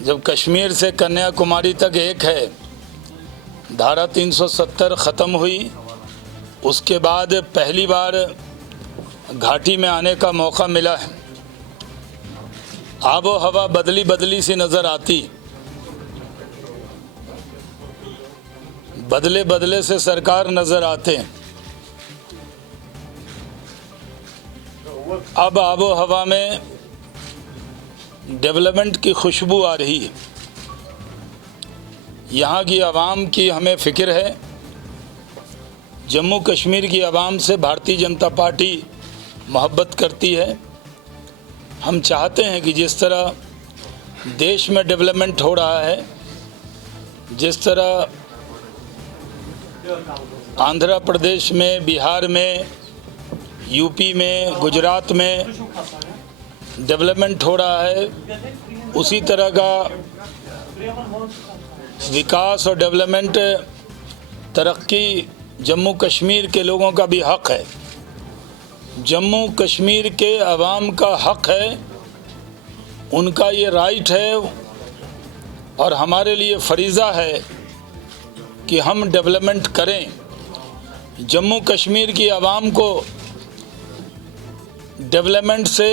जब कश्मीर से कन्याकुमारी तक एक है, धारा 370 ख़त्म हुई, उसके बाद पहली बार घाटी में आने का मौका मिला है। आबो हवा बदली बदली सी नज़र आती, बदले बदले से सरकार नज़र आते। अब आबो हवा में डेवलपमेंट की खुशबू आ रही है। यहाँ की आवाम की हमें फ़िक्र है। जम्मू कश्मीर की आवाम से भारतीय जनता पार्टी मोहब्बत करती है। हम चाहते हैं कि जिस तरह देश में डेवलपमेंट हो रहा है, जिस तरह आंध्र प्रदेश में, बिहार में, यूपी में, गुजरात में डेवलपमेंट हो रहा है, उसी तरह का विकास और डेवलपमेंट, तरक्की जम्मू कश्मीर के लोगों का भी हक है। जम्मू कश्मीर के अवाम का हक है, उनका ये राइट है और हमारे लिए फरीज़ा है कि हम डेवलपमेंट करें। जम्मू कश्मीर की आवाम को डेवलपमेंट से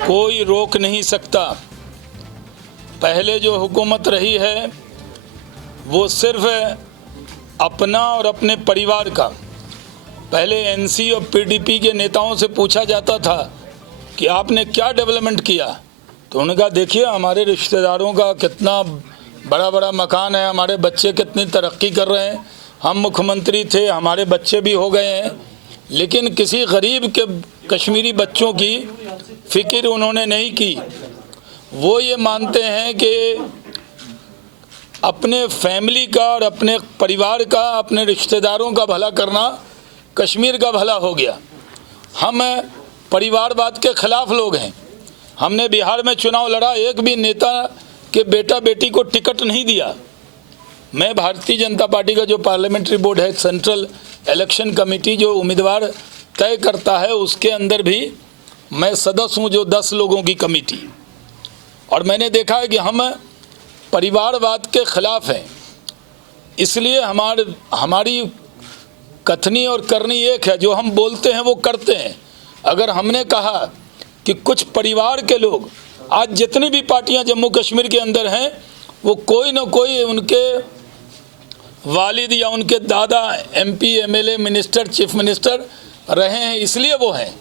कोई रोक नहीं सकता। पहले जो हुकूमत रही है वो सिर्फ अपना और अपने परिवार का। पहले एनसी और पीडीपी के नेताओं से पूछा जाता था कि आपने क्या डेवलपमेंट किया, तो उन्होंने कहा देखिए हमारे रिश्तेदारों का कितना बड़ा बड़ा मकान है, हमारे बच्चे कितनी तरक्की कर रहे हैं, हम मुख्यमंत्री थे, हमारे बच्चे भी हो गए हैं। लेकिन किसी गरीब के कश्मीरी बच्चों की फ़िक्र उन्होंने नहीं की। वो ये मानते हैं कि अपने फैमिली का और अपने परिवार का, अपने रिश्तेदारों का भला करना कश्मीर का भला हो गया। हम परिवारवाद के ख़िलाफ़ लोग हैं। हमने बिहार में चुनाव लड़ा, एक भी नेता के बेटा बेटी को टिकट नहीं दिया। मैं भारतीय जनता पार्टी का जो पार्लियामेंट्री बोर्ड है, सेंट्रल इलेक्शन कमेटी जो उम्मीदवार तय करता है, उसके अंदर भी मैं सदस्य हूँ, जो 10 लोगों की कमेटी। और मैंने देखा है कि हम परिवारवाद के ख़िलाफ़ हैं। इसलिए हमारी कथनी और करनी एक है। जो हम बोलते हैं वो करते हैं। अगर हमने कहा कि कुछ परिवार के लोग, आज जितनी भी पार्टियां जम्मू कश्मीर के अंदर हैं, वो कोई ना कोई उनके वालिद या उनके दादा MP, MLA, minister, chief minister रहे हैं, इसलिए वो हैं।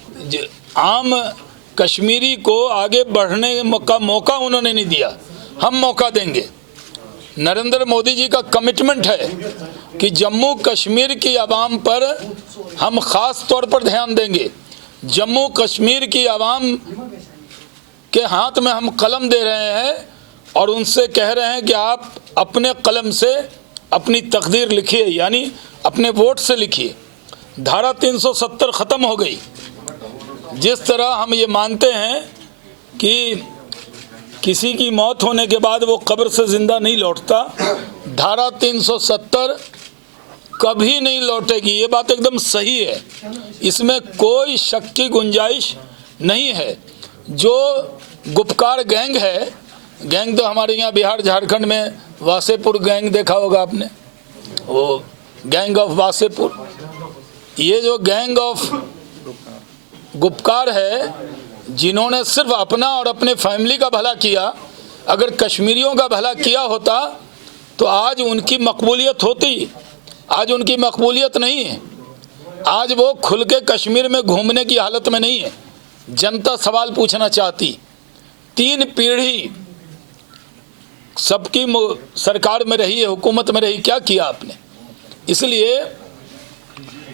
आम कश्मीरी को आगे बढ़ने का मौका उन्होंने नहीं दिया। हम मौका देंगे। नरेंद्र मोदी जी का कमिटमेंट है कि जम्मू कश्मीर की आवाम पर हम ख़ास तौर पर ध्यान देंगे। जम्मू कश्मीर की आवाम के हाथ में हम कलम दे रहे हैं और उनसे कह रहे हैं कि आप अपने कलम से अपनी तकदीर लिखिए, यानी अपने वोट से लिखिए। धारा 370 ख़त्म हो गई। जिस तरह हम ये मानते हैं कि किसी की मौत होने के बाद वो कब्र से ज़िंदा नहीं लौटता, धारा 370 कभी नहीं लौटेगी। ये बात एकदम सही है, इसमें कोई शक की गुंजाइश नहीं है। जो गुपकार गैंग है, गैंग तो हमारे यहाँ बिहार झारखंड में वासेपुर गैंग देखा होगा आपने, वो गैंग ऑफ वासेपुर। ये जो गैंग ऑफ गुपकार है, जिन्होंने सिर्फ अपना और अपने फैमिली का भला किया, अगर कश्मीरियों का भला किया होता तो आज उनकी मकबूलियत होती। आज उनकी मकबूलियत नहीं है। आज वो खुल के कश्मीर में घूमने की हालत में नहीं है। जनता सवाल पूछना चाहती। 3 पीढ़ी सबकी सरकार में रही है, हुकूमत में रही, क्या किया आपने? इसलिए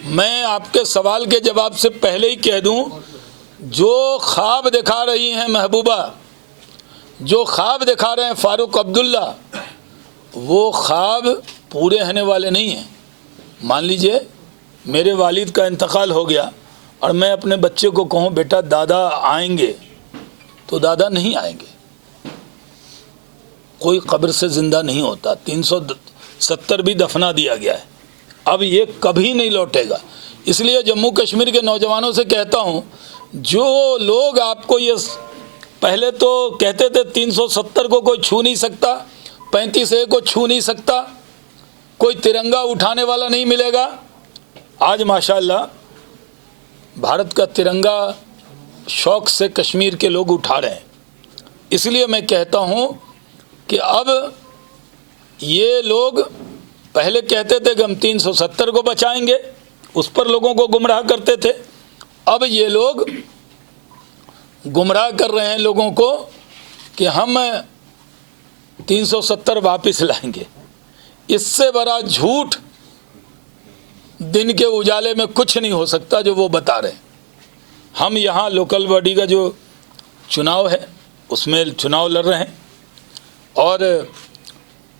मैं आपके सवाल के जवाब से पहले ही कह दूं, जो ख्वाब दिखा रही हैं महबूबा, जो ख्वाब दिखा रहे हैं फारूक अब्दुल्ला, वो ख्वाब पूरे होने वाले नहीं हैं। मान लीजिए मेरे वालिद का इंतकाल हो गया और मैं अपने बच्चे को कहूँ बेटा दादा आएंगे, तो दादा नहीं आएंगे। कोई कब्र से ज़िंदा नहीं होता। 370 भी दफना दिया गया है। अब ये कभी नहीं लौटेगा। इसलिए जम्मू कश्मीर के नौजवानों से कहता हूँ, जो लोग आपको ये पहले तो कहते थे 370 को कोई छू नहीं सकता, 35A को छू नहीं सकता, कोई तिरंगा उठाने वाला नहीं मिलेगा। आज माशाअल्लाह भारत का तिरंगा शौक से कश्मीर के लोग उठा रहे हैं। इसलिए मैं कहता हूं कि अब ये लोग पहले कहते थे कि हम 370 को बचाएंगे, उस पर लोगों को गुमराह करते थे। अब ये लोग गुमराह कर रहे हैं लोगों को कि हम 370 वापस लाएंगे। इससे बड़ा झूठ दिन के उजाले में कुछ नहीं हो सकता जो वो बता रहे हैं। हम यहाँ लोकल बॉडी का जो चुनाव है उसमें चुनाव लड़ रहे हैं और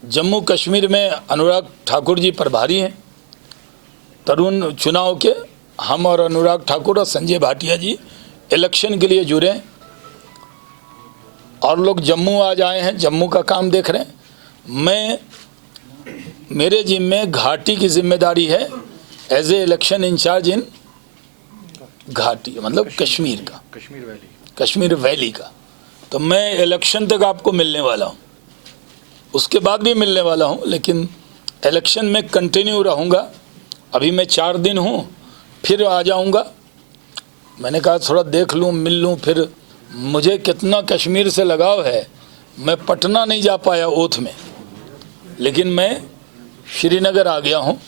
जम्मू कश्मीर में अनुराग ठाकुर जी प्रभारी हैं तरुण चुनाव के। हम और अनुराग ठाकुर और संजय भाटिया जी इलेक्शन के लिए जुड़े हैं और लोग जम्मू आज आए हैं, जम्मू का काम देख रहे हैं। मेरे जिम्मे घाटी की जिम्मेदारी है एज ए इलेक्शन इंचार्ज इन घाटी, मतलब कश्मीर का, कश्मीर वैली का। तो मैं इलेक्शन तक आपको मिलने वाला हूँ, उसके बाद भी मिलने वाला हूँ, लेकिन इलेक्शन में कंटिन्यू रहूँगा। अभी मैं 4 दिन हूँ, फिर आ जाऊँगा। मैंने कहा थोड़ा देख लूँ, मिल लूँ। फिर मुझे कितना कश्मीर से लगाव है, मैं पटना नहीं जा पाया ओथ में, लेकिन मैं श्रीनगर आ गया हूँ,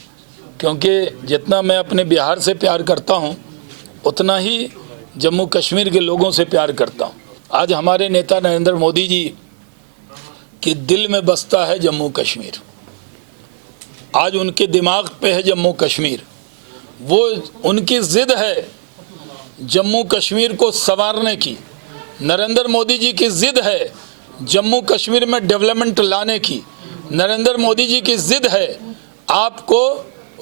क्योंकि जितना मैं अपने बिहार से प्यार करता हूँ उतना ही जम्मू कश्मीर के लोगों से प्यार करता हूँ। आज हमारे नेता नरेंद्र मोदी जी के दिल में बसता है जम्मू कश्मीर, आज उनके दिमाग पे है जम्मू कश्मीर। वो उनकी जिद है जम्मू कश्मीर को संवारने की। नरेंद्र मोदी जी की जिद है जम्मू कश्मीर में डेवलपमेंट लाने की। नरेंद्र मोदी जी की जिद है आपको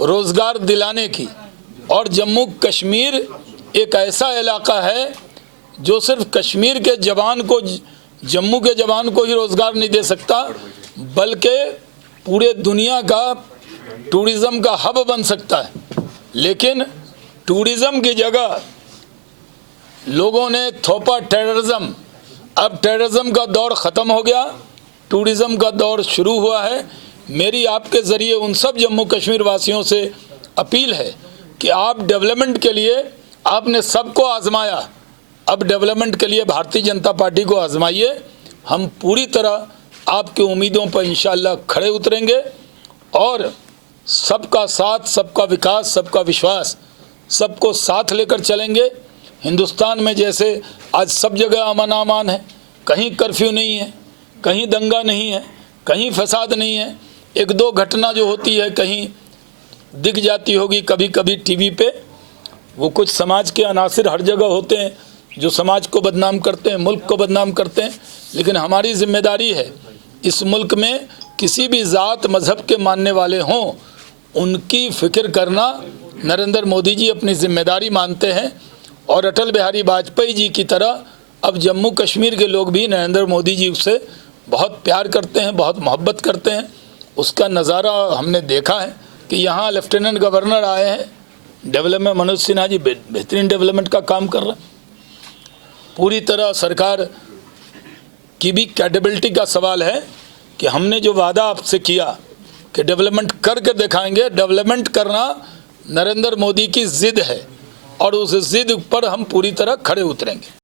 रोज़गार दिलाने की। और जम्मू कश्मीर एक ऐसा इलाका है जो सिर्फ कश्मीर के जवान को, जम्मू के जवान को ही रोज़गार नहीं दे सकता, बल्कि पूरे दुनिया का टूरिज़्म का हब बन सकता है। लेकिन टूरिज़्म की जगह लोगों ने थोपा टेररिज्म। अब टेररिज्म का दौर ख़त्म हो गया, टूरिज़्म का दौर शुरू हुआ है। मेरी आपके ज़रिए उन सब जम्मू कश्मीर वासियों से अपील है कि आप डेवलपमेंट के लिए, आपने सबको आजमाया, अब डेवलपमेंट के लिए भारतीय जनता पार्टी को आजमाइए। हम पूरी तरह आपकी उम्मीदों पर इंशाअल्लाह खड़े उतरेंगे और सबका साथ, सबका विकास, सबका विश्वास, सबको साथ लेकर चलेंगे। हिंदुस्तान में जैसे आज सब जगह अमन अमान है, कहीं कर्फ्यू नहीं है, कहीं दंगा नहीं है, कहीं फसाद नहीं है। 1-2 घटना जो होती है कहीं दिख जाती होगी कभी कभी टीवी पे, वो कुछ समाज के अनासिर हर जगह होते हैं जो समाज को बदनाम करते हैं, मुल्क को बदनाम करते हैं। लेकिन हमारी जिम्मेदारी है इस मुल्क में किसी भी ज़ात मज़हब के मानने वाले हों, उनकी फ़िक्र करना नरेंद्र मोदी जी अपनी जिम्मेदारी मानते हैं। और अटल बिहारी वाजपेयी जी की तरह अब जम्मू कश्मीर के लोग भी नरेंद्र मोदी जी से बहुत प्यार करते हैं, बहुत मोहब्बत करते हैं। उसका नज़ारा हमने देखा है कि यहाँ लेफ्टिनेंट गवर्नर आए हैं, डेवलपमेंट मनोज सिन्हा जी बेहतरीन डेवलपमेंट का काम कर रहे हैं। पूरी तरह सरकार की भी कैपेबिलिटी का सवाल है कि हमने जो वादा आपसे किया कि डेवलपमेंट करके दिखाएंगे, डेवलपमेंट करना नरेंद्र मोदी की जिद है और उस जिद पर हम पूरी तरह खड़े उतरेंगे।